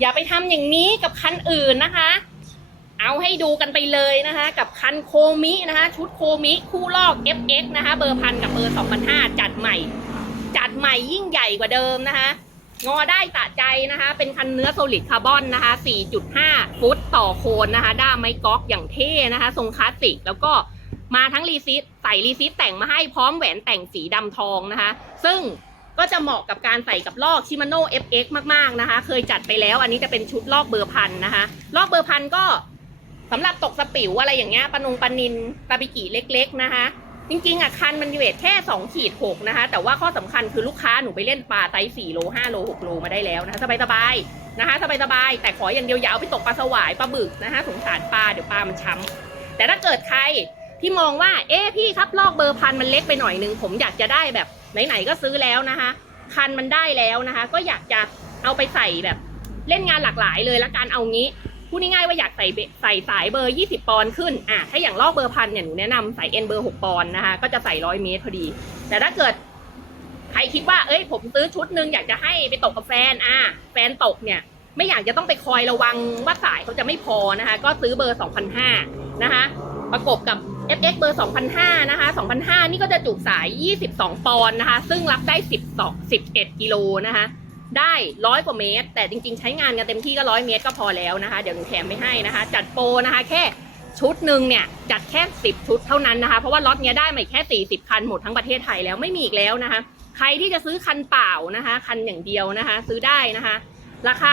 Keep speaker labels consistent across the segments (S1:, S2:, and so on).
S1: อย่าไปทำอย่างนี้กับคันอื่นนะคะ เอาให้ดูกันไปเลยนะคะ กับคันโคมินะคะ ชุดโคมิคู่ลอก FX นะคะ เบอร์พันกับเบอร์2005 จัดใหม่ จัดใหม่ยิ่งใหญ่กว่าเดิมนะคะ งอได้ตะใจนะคะ เป็นคันเนื้อโซลิดคาร์บอนนะคะ 4.5 ฟุตต่อโคนนะคะ ด้ามไม้ก๊อกอย่างเท่นะคะ ทรงคลาสสิกแล้วก็มาทั้งรีซิตใส่รีซิตแต่งมาให้พร้อมแหวนแต่งสีดำทองนะคะ ซึ่ง ก็จะเหมาะกับการใส่กับลอกชิมาโน่ FX มากๆนะคะ เคยจัดไปแล้ว อันนี้จะเป็นชุดลอกเบอร์พันนะคะ ลอกเบอร์พันก็สำหรับตกสปิวอะไรอย่างเงี้ยปนงปนินปาบิกิเล็ก ๆ นะคะ จริงๆอะคันมันเวทแค่2ขีด6นะคะ แต่ว่าข้อสำคัญคือลูกค้าหนูไปเล่นปลาไซส์4โล5โล6โลมาได้แล้วนะคะสบายๆนะคะสบายๆแต่ขออย่างเดียวอย่าเอาไปตกปลาสวายปลาบึกนะคะสงสารปลาเดี๋ยวปลามันช้ำแต่ถ้าเกิดใครที่มองว่า เอ๊ะพี่ครับลอกเบอร์พันมันเล็กไปหน่อยนึง ผมอยากจะได้แบบ ไหนๆก็ซื้อแล้วนะคะ คันมันได้แล้วนะคะ ก็อยากจะเอาไปใส่แบบ เล่นงานหลากหลายเลยละกันเอางี้พูดง่ายๆว่าอยากใส่ใส่สายเบอร์ 20 ปอนด์ขึ้นอะถ้าอย่างลอกเบอร์พันเนี่ยหนูแนะนำใส่เอ็นเบอร์ 6 ปอนด์นะคะ ก็จะใส่ร้อยเมตรพอดี แต่ถ้าเกิดใครคิดว่าเอ้ย ผมซื้อชุดหนึ่งอยากจะให้ไปตกกับแฟนอะแฟนตกเนี่ยไม่อยากจะต้องไปคอยระวังว่าสายเขาจะไม่พอนะคะ ก็ซื้อเบอร์ 2005นะคะ ประกบกับ FX เบอร์ 2005 นะคะ 2005 นี่ก็จะจุสาย 22 ปอนด์นะคะ ซึ่งรับได้ 12 11 กิโลนะคะ ได้ร้อยกว่าเมตร แต่จริงๆ ใช้งานกันเต็มที่ก็ร้อยเมตรก็พอแล้วนะคะ เดี๋ยวหนูแถมไปให้นะคะ จัดโปรนะคะแค่ชุดหนึ่งเนี่ย จัดแค่ 10 ชุดเท่านั้นนะคะ เพราะว่าล็อตเนี้ยได้มาแค่ 40 คันหมดทั้งประเทศไทยแล้วไม่มีอีกแล้วนะคะ ใครที่จะซื้อคันเปล่านะคะ คันอย่างเดียวนะคะ ซื้อได้นะคะ ราคา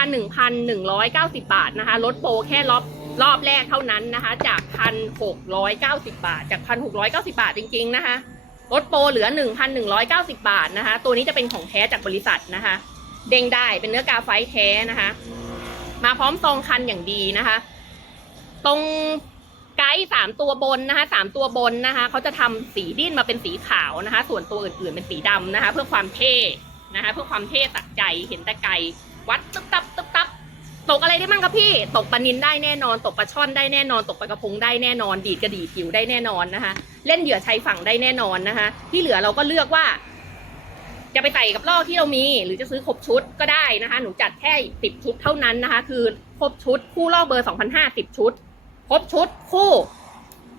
S1: 1,190 บาทนะคะ ลดโปรแค่รอบ รอบแรกเท่านั้นนะคะ จาก 1,690 บาท จาก 1,690 บาทจริง ๆ นะคะลดโปรเหลือ 1,190 บาทนะคะ ตัวนี้จะเป็นของแท้จากบริษัทนะคะ เด้งได้เป็นเนื้อกาไฟแท้นะคะ มาพร้อมซองคันอย่างดีนะคะ ตรงไกด์สามตัวบนนะคะสามตัวบนนะคะเขาจะทำสีดิ้นมาเป็นสีขาวนะคะ ส่วนตัวอื่นๆเป็นสีดำนะคะ เพื่อความเท่นะคะ เพื่อความเท่สะใจเห็นแต่ไกลวัดตึ๊บตับตึ๊บ ตกอะไรได้มั่งครับพี่ ตกปลานินได้แน่นอน ตกปลาช่อนได้แน่นอน ตกปลากระพงได้แน่นอน ดีดกระดีผิวได้แน่นอนนะคะ เล่นเหยื่อชายฝั่งได้แน่นอนนะคะ ที่เหลือเราก็เลือกว่า จะไปใส่กับลอกที่เรามี หรือจะซื้อครบชุดก็ได้นะคะ หนูจัดแค่สิบชุดเท่านั้นนะคะ คือครบชุดคู่ลอกเบอร์สองพันห้าสิบชุด ครบชุดคู่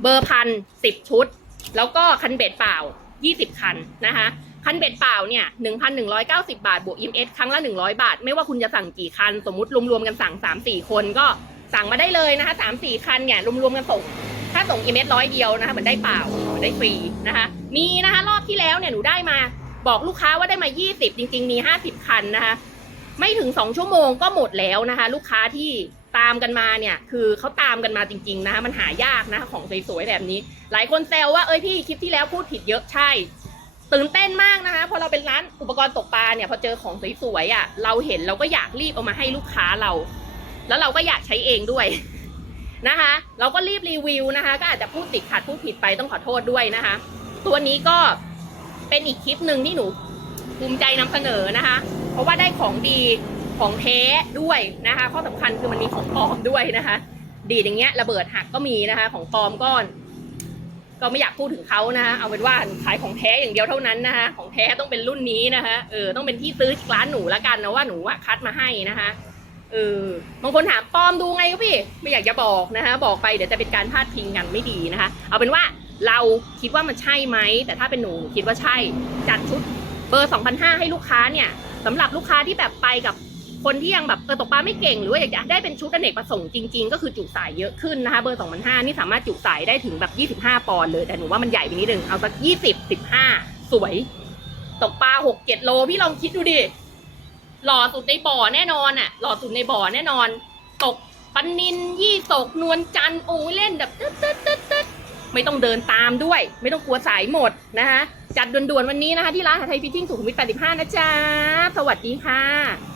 S1: เบอร์พันสิบชุด แล้วก็คันเบ็ดเปล่ายี่สิบคันนะคะ คันเบ็ดเปล่าเนี่ยหนึ่งพันหนึ่งร้อยเก้าสิบาท บวกอิมเอสครั้งละหนึ่งร้อยบาท ไม่ว่าคุณจะสั่งกี่คัน สมมุติรวมๆกันสั่งสามสี่คนก็สั่งมาได้เลยนะคะสามสี่คันเนี่ยรวมๆกันส่ง ถ้าส่งอิมเอสร้อยเดียวนะคะเหมือนได้เปล่าเหมือนได้ฟรีนะคะ มีนะคะรอบที่แล้วเนี่ยหนูได้มาบอกลูกค้าว่าได้มา 20 จริง ๆ มี 50 คันนะคะ ไม่ถึง 2 ชั่วโมงก็หมดแล้วนะคะ ลูกค้าที่ตามกันมาเนี่ย คือเขาตามกันมาจริง ๆ นะคะ มันหายากนะคะของสวยๆแบบนี้ หลายคนแซวว่าเอ้ยพี่คลิปที่แล้วพูดผิดเยอะใช่ ตื่นเต้นมากนะคะพอเราเป็นร้านอุปกรณ์ตกปลาเนี่ยพอเจอของสวยๆอะ เราเห็นเราก็อยากรีบเอามาให้ลูกค้าเรา แล้วเราก็อยากใช้เองด้วยนะคะ เราก็รีบรีวิวนะคะ ก็อาจจะพูดติดขัดพูดผิดไปต้องขอโทษด้วยนะคะ ตัวนี้ก็เป็นอีกคลิปหนึ่งที่หนูภูมิใจนำเสนอนะคะ เพราะว่าได้ของดีของแท้ด้วยนะคะ ข้อสำคัญคือมันมีของปลอมด้วยนะคะ ดีอย่างเงี้ยระเบิดหักก็มีนะคะ ของปลอมก็ ก็ไม่อยากพูดถึงเขานะคะเอาเป็นว่าหนูขายของแท้อย่างเดียวเท่านั้นนะคะของแท้ต้องเป็นรุ่นนี้นะคะเออต้องเป็นที่ซื้อร้านหนูละกันนะว่าหนูอะคัดมาให้นะคะเออบางคนถามปลอมดูไงก็พี่ ไม่อยากจะบอกนะคะบอกไปเดี๋ยวจะเป็นการพาดพิงกันไม่ดีนะคะ เอาเป็นว่าเราคิดว่ามันใช่ไหมแต่ถ้าเป็นหนูหนูคิดว่าใช่จัดชุดเบอร์2,500ให้ลูกค้าเนี่ยสำหรับลูกค้าที่แบบไปกับ คนที่ยังแบบเออตกปลาไม่เก่งหรือว่าอยากจะได้เป็นชุดอเนกประสงค์จริงๆ ก็คือจุสายเยอะขึ้นนะคะเบอร์2,500 นี่สามารถจุสายได้ถึงแบบ 25 ปอนด์เลย แต่หนูว่ามันใหญ่ไปนิดนึงเอาสัก 20 15 สวย ตกปลา 6-7 โลพี่ลองคิดดูดิหล่อสุดในบ่อแน่นอนอะหล่อสุดในบ่อแน่นอน ตกปันนินยี่ตกนวลจันโอ้เล่นแบบตึ๊ดตึ๊ดตึ๊ดตึ๊ดไม่ต้องเดินตามด้วย ไม่ต้องกลัวสายหมดนะคะจัดด่วนๆวันนี้นะคะที่ร้านหาไทยฟิชชิ่งสุขุมวิท85 นะจ๊ะ สวัสดีค่ะ